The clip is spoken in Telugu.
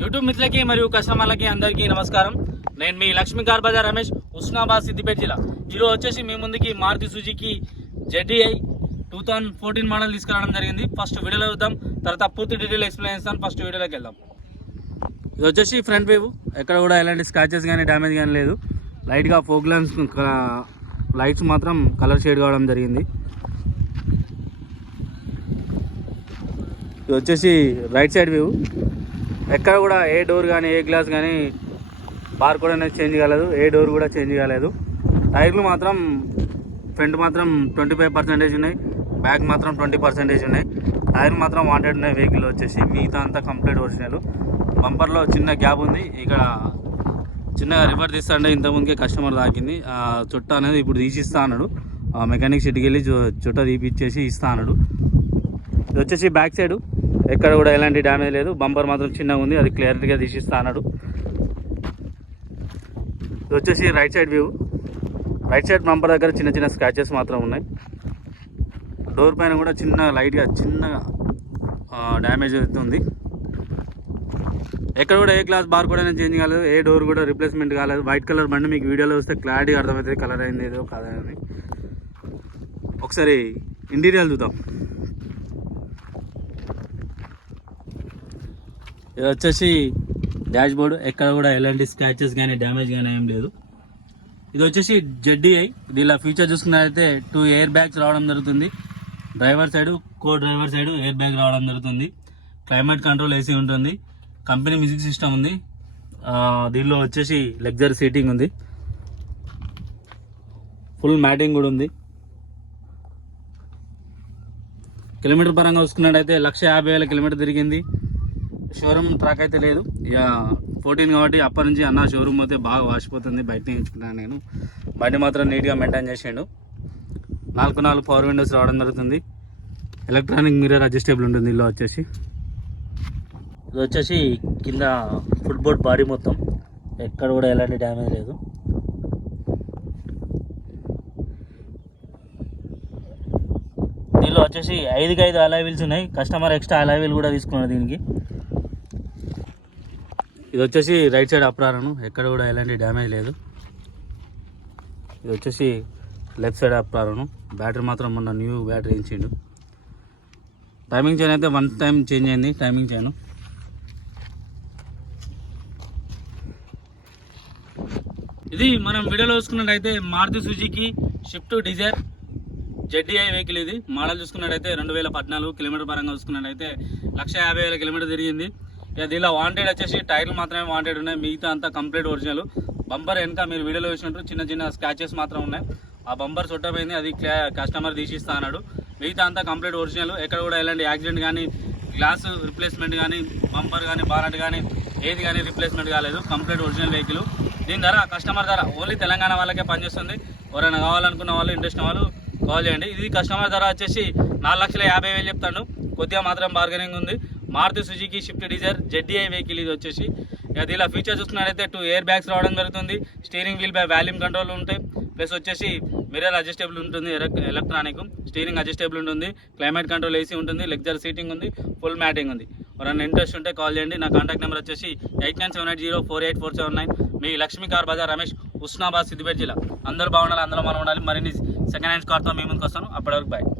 యూట్యూబ్ మిత్రులకి మరియు కస్టమర్లకి అందరికీ నమస్కారం. నేను మీ లక్ష్మీ కార్ బజార్ రమేష్ ఉస్నాబాద్ సిద్దిపేట జిల్లా. ఈరోజు వచ్చేసి మీ ముందుకి Maruti Suzuki ZDI two thousand fourteen model తీసుకురావడం జరిగింది. ఫస్ట్ వీడియోలో చూద్దాం. తర్వాత పూర్తి డీటెయిల్ ఎక్స్ప్లెయిన్ చేస్తాను ఫస్ట్ వీడియోలోకి వెళ్దాం. ఇది వచ్చేసి ఫ్రంట్ వేవ్ ఎక్కడ కూడా ఎలాంటి స్క్రాచెస్ కానీ డ్యామేజ్ కానీ లేదు. లైట్గా ఫోక్ లెన్స్ లైట్స్ మాత్రం కలర్ షేడ్ కావడం జరిగింది. ఇది వచ్చేసి రైట్ సైడ్ వ్యూ ఎక్కడ కూడా ఏ డోర్ కానీ ఏ గ్లాస్ కానీ బార్ కోడ్ అనేది చేంజ్ కాలేదు. ఏ డోర్ కూడా చేంజ్ కాలేదు. టైర్లు మాత్రం ఫ్రంట్ మాత్రం ట్వంటీ ఫైవ్ పర్సెంటేజ్ ఉన్నాయి. బ్యాక్ మాత్రం ట్వంటీ పర్సెంటేజ్ ఉన్నాయి. టైర్ మాత్రం వాంటెడ్ ఉన్నాయి వెహికల్ వచ్చేసి. మిగతా అంతా కంప్లీట్ ఒరిజినల్ బంపర్లో చిన్న గ్యాప్ ఉంది. ఇక్కడ చిన్నగా రివర్ తీస్తాంటే ఇంతకుముందుకే కస్టమర్ తాకింది. ఆ చుట్ట అనేది ఇప్పుడు తీసిస్తా అన్నాడు. ఆ మెకానిక్ షెడ్కి వెళ్ళి చుట్ట తీపిచ్చేసి ఇస్తా అన్నాడు. ఇది వచ్చేసి బ్యాక్ సైడ్ ఎక్కడ కూడా ఎలాంటి డ్యామేజ్ లేదు. బంపర్ మాత్రం చిన్నగా ఉంది. అది క్లియర్గా తీసిస్తా అన్నాడు. ఇది వచ్చేసి right side view. Right side bumper దగ్గర చిన్న చిన్న స్క్రాచెస్ మాత్రం ఉన్నాయి. డోర్ పైన కూడా చిన్న లైట్గా చిన్నగా డ్యామేజ్ అవుతుంది ఎక్కడ కూడా ఏ గ్లాస్ బార్ కూడా చేంజ్ కాలేదు. ఏ డోర్ కూడా రిప్లేస్మెంట్ కాలేదు. వైట్ కలర్ బండి మీకు వీడియోలో వస్తే క్లారిటీగా అర్థమవుతుంది. కలర్ అయింది ఏదో కాదని ఒకసారి ఇంటీరియర్ చూద్దాం. ఇది వచ్చేసి డాష్ బోర్డ్ ఎక్కడ కూడా ఎలాంటి స్క్రాచెస్ కానీ డ్యామేజ్ కానీ ఏం లేదు. ఇది వచ్చేసి జెడ్డీఐ. దీనిలో ఫ్యూచర్ చూసుకున్నట్లయితే టూ ఎయిర్ బ్యాగ్స్ రావడం జరుగుతుంది. Driver side co driver side air bag రావడం జరుగుతుంది. క్లైమేట్ కంట్రోల్ ఏసీ ఉంటుంది. కంపెనీ మ్యూజిక్ సిస్టమ్ ఉంది. దీనిలో వచ్చేసి లగ్జరీ సీటింగ్ ఉంది. ఫుల్ మ్యాటింగ్ కూడా ఉంది. కిలోమీటర్ పరంగా చూసుకున్నట్టయితే లక్ష యాభై వేల కిలోమీటర్ తిరిగింది. షోరూమ్ ట్రాక్ అయితే లేదు. ఇక ఫోర్టీన్ కాబట్టి అప్పటి నుంచి అన్న షోరూమ్ అయితే బాగా వాసిపోతుంది. బయట నేర్చుకున్నాను నేను. బండి మాత్రం నీట్గా మెయింటైన్ చేసిండు. నాలుగు నాలుగు పవర్ విండోస్ రావడం జరుగుతుంది. ఎలక్ట్రానిక్ మిర్రర్ అడ్జస్టేబుల్ ఉంటుంది. ఇల్లు వచ్చేసి. ఇది వచ్చేసి కింద ఫుట్బోర్డ్ బాడీ మొత్తం. ఎక్కడ కూడా ఎలాంటి డ్యామేజ్ లేదు. దీనిలో వచ్చేసి ఐదుకి ఐదు అలై వీల్స్ ఉన్నాయి. కస్టమర్ ఎక్స్ట్రా అలై వీల్ కూడా తీసుకున్నాడు దీనికి. ఇది వచ్చేసి రైట్ సైడ్ అప్రారను ఎక్కడ కూడా ఎలాంటి డ్యామేజ్ లేదు. ఇది వచ్చేసి లెఫ్ట్ సైడ్ అప్రారను బ్యాటరీ మాత్రం మొన్న న్యూ బ్యాటరీ ఇచ్చిండు. టైమింగ్ చైన్ అయితే వన్ టైం చేంజ్ అయింది టైమింగ్ చైన్. ఇది మనం వీడియోలో చూసుకున్నట్టయితే Maruti Suzuki Swift Dzire ZDI vehicle ఇది. మోడల్ చూసుకున్నట్టయితే రెండు వేల పద్నాలుగు కిలోమీటర్ పరంగా చూసుకున్నట్టయితే లక్ష యాభై వేల కిలోమీటర్ తిరిగింది. ఇక దీనిలో వాంటెడ్ వచ్చేసి టైర్లు మాత్రమే వాంటెడ్ ఉన్నాయి. మిగతా అంతా కంప్లీట్ ఒరిజినల్ బంపర్ వెనక మీరు వీడియోలో చూసినట్టు చిన్న చిన్న స్క్రాచెస్ మాత్రం ఉన్నాయి. ఆ బంపర్ చుట్టపోయింది అది క్లా- కస్టమర్ తీసిస్తా అన్నాడు. మిగతా అంతా కంప్లీట్ ఒరిజినల్ ఎక్కడ కూడా ఎలాంటి యాక్సిడెంట్ కానీ గ్లాస్ రిప్లేస్మెంట్ కానీ బంపర్ కానీ బానట్ కానీ ఏది కానీ రిప్లేస్మెంట్ కాలేదు. కంప్లీట్ ఒరిజినల్ వెహికల్ దీని ధర కస్టమర్ ధర ఓన్లీ తెలంగాణ వాళ్ళకే పనిచేస్తుంది. ఎవరైనా కావాలనుకున్న వాళ్ళు ఇంట్రెస్ట్ వాళ్ళు కాల్ చేయండి. ఇది కస్టమర్ ధర వచ్చేసి నాలుగు లక్షల యాభై వేలు చెప్తాను కొద్దిగా మాత్రం బార్గెనింగ్ ఉంది. Maruti Suzuki Swift Dzire ZDI vehicle ఇది వచ్చేసి. అది ఇలా ఫీచర్ చూసుకున్నట్టయితే టూ ఎయిర్ బ్యాగ్స్ రావడం జరుగుతుంది. Steering wheel by volume control ఉంటాయి. ప్లస్ వచ్చేసి మిర్రర్ అడ్జస్టేబుల్ ఉంటుంది ఎలక్- ఎలక్ట్రానిక్ స్టీరింగ్ అడ్జస్టేబుల్ ఉంటుంది. క్లైమేట్ కంట్రోల్ ఏసీ ఉంటుంది. లెక్చర్ సీటింగ్ ఉంది. ఫుల్ మ్యాటింగ్ ఉంది. ఎవరైనా ఇంట్రెస్ట్ ఉంటే కాల్ చేయండి. నా కాంటాక్ట్ నెంబర్ వచ్చేసి eight nine seven eight zero four eight four seven nine మీ లక్ష్మీ కార్ బజార్ రమేష్ ఉస్నాబాద్ సిద్దిపేట జిల్లా. అందరూ బాగుండాలి. అందరూ మనం ఉండాలి. మరిన్ని సెకండ్ హ్యాండ్స్ కార్తో మీ ముందుకు వస్తాను. అప్పటివరకు బాయ్